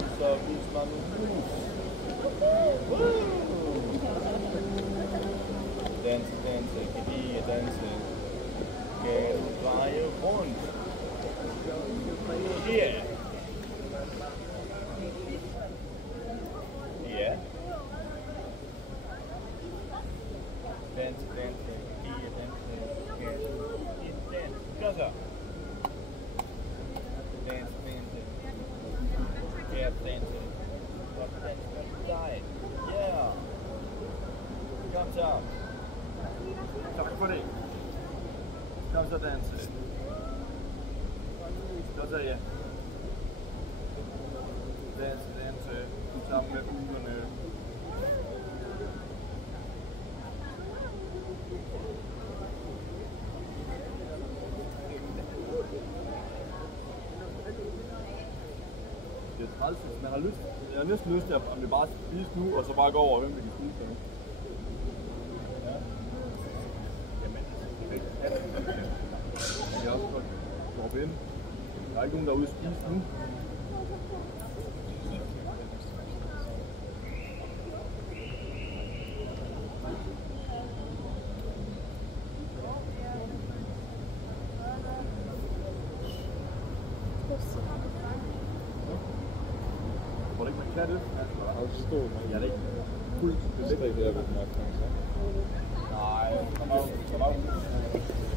så vis mig nu mus. Danse, danse, kan I danse? Kan du dreje rundt? Ja. Ja. Danse, danse, kan I danse? Kan du danse? Gør så. Danse, danse. Kan du danse? Godt danse. Dig. Ja. Kom så. Tak for det. Kom så danse. Kom så, ja. Danse, danse. Sammen med fuglerne. Det er træls, hvis man har lyst. Jeg har næsten lyst til, om det bare skal spise nu, og så bare gå over og hvem vi kan spise det. Ja. Jamen, det kan også godt gå ind. Der er ikke nogen, der er ude at spise nu. Tror du ikke, man kan det? How stor? Ja, det er ikke fuldt. Det er ikke det, jeg vil nok. Nej, kom af.